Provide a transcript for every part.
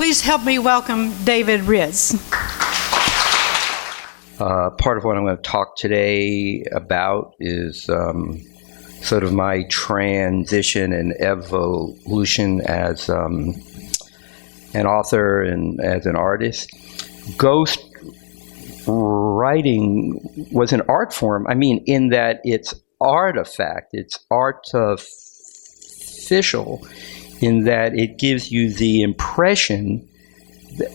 Please help me welcome David Ritz. Part of what I'm going to talk today about is sort of my transition and evolution as an author and as an artist. Ghost writing was an art form, in that it's artifact, it's artificial, in that it gives you the impression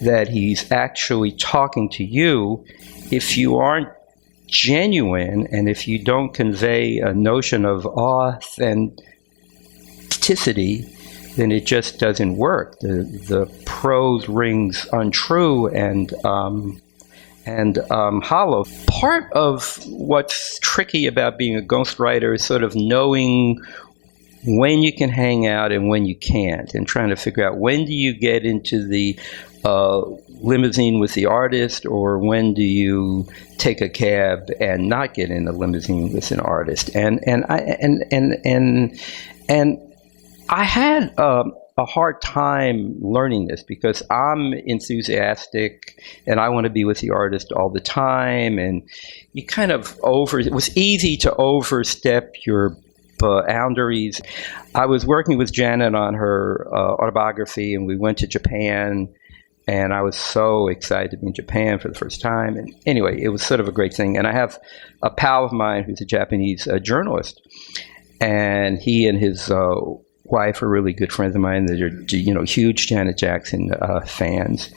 that he's actually talking to you. If you aren't genuine and if you don't convey a notion of authenticity, then it just doesn't work. The prose rings untrue and hollow. Part of what's tricky about being a ghostwriter is sort of knowing when you can hang out and when you can't, and trying to figure out when do you get into the limousine with the artist, or when do you take a cab and not get in the limousine with an artist. And I had a hard time learning this because I'm enthusiastic and I want to be with the artist all the time, and you kind of it was easy to overstep your boundaries. I was working with Janet on her autobiography, and we went to Japan, and I was so excited to be in Japan for the first time. And anyway, it was sort of a great thing. And I have a pal of mine who's a Japanese journalist, and he and his wife are really good friends of mine. They're huge Janet Jackson fans,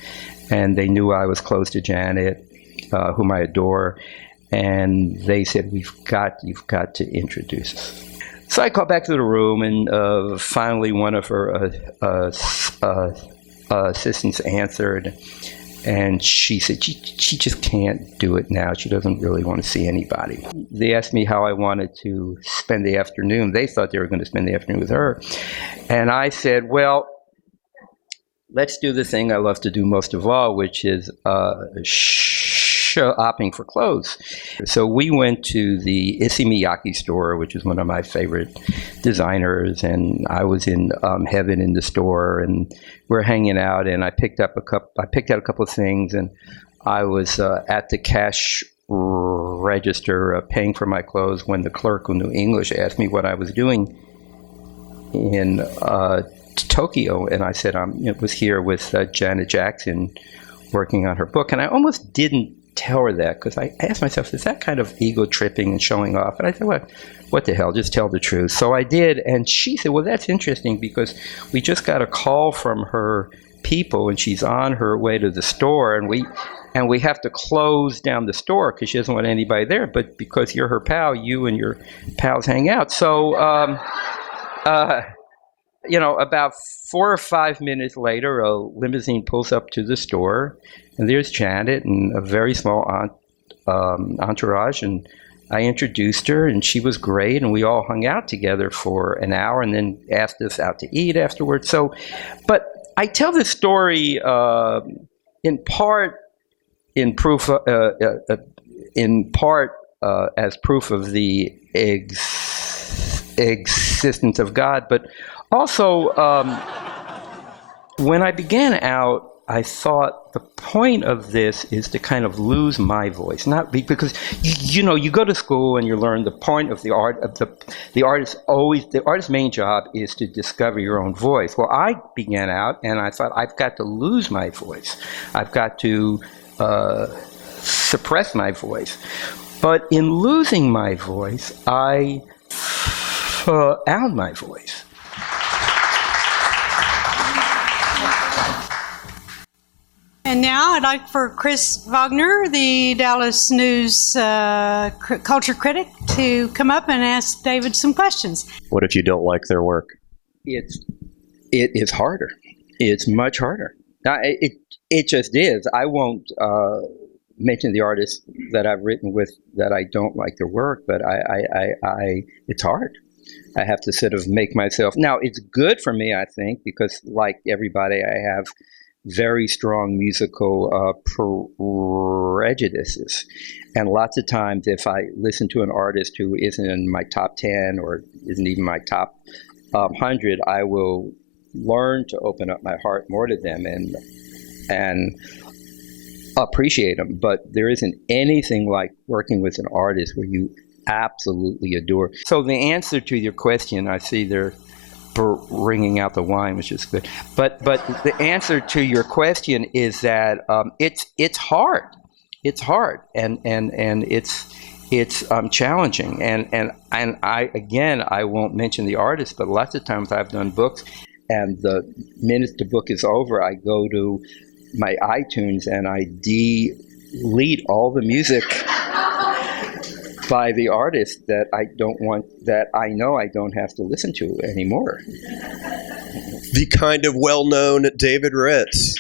and they knew I was close to Janet, whom I adore, and they said, you've got to introduce us. So I called back to the room, and finally one of her assistants answered, and she said she just can't do it now. She doesn't really want to see anybody. They asked me how I wanted to spend the afternoon. They thought they were going to spend the afternoon with her. And I said, well, let's do the thing I love to do most of all, which is shopping for clothes. So we went to the Issey Miyake store, which is one of my favorite designers, and I was in heaven in the store, and we're hanging out, and I picked out a couple of things, and I was at the cash register paying for my clothes when the clerk who knew English asked me what I was doing in Tokyo, and I said I was here with Janet Jackson working on her book, and I almost didn't tell her that because I asked myself, is that kind of ego tripping and showing off? And I said, what the hell, just tell the truth. So I did, and she said, well, that's interesting because we just got a call from her people and she's on her way to the store, and we have to close down the store because she doesn't want anybody there, but because you're her pal, you and your pals hang out. So about 4 or 5 minutes later, a limousine pulls up to the store, and there's Janet and a very small entourage, and I introduced her, and she was great, and we all hung out together for an hour, and then asked us out to eat afterwards. So, but I tell this story in part as proof of the existence of God, but also, when I began out, I thought the point of this is to kind of lose my voice, not because you go to school and you learn the point of the art of the artist's main job is to discover your own voice. Well, I began out and I thought I've got to lose my voice, I've got to suppress my voice, but in losing my voice, I found my voice. And now I'd like for Chris Wagner, the Dallas News culture critic, to come up and ask David some questions. What if you don't like their work? It is harder. It's much harder. It just is. I won't mention the artists that I've written with that I don't like their work, but it's hard. I have to sort of make myself. Now, it's good for me, I think, because like everybody, I have very strong musical prejudices. And lots of times if I listen to an artist who isn't in my top 10 or isn't even my top 100, I will learn to open up my heart more to them. And and appreciate them, but there isn't anything like working with an artist where you absolutely adore. So the answer to your question, I see they're bringing out the wine, which is good. But the answer to your question is that it's hard. It's hard, and it's challenging. And I won't mention the artist, but lots of times I've done books, and the minute the book is over, I go to my iTunes and I delete all the music by the artist that I don't want, that I know I don't have to listen to anymore. The kind of well-known David Ritz.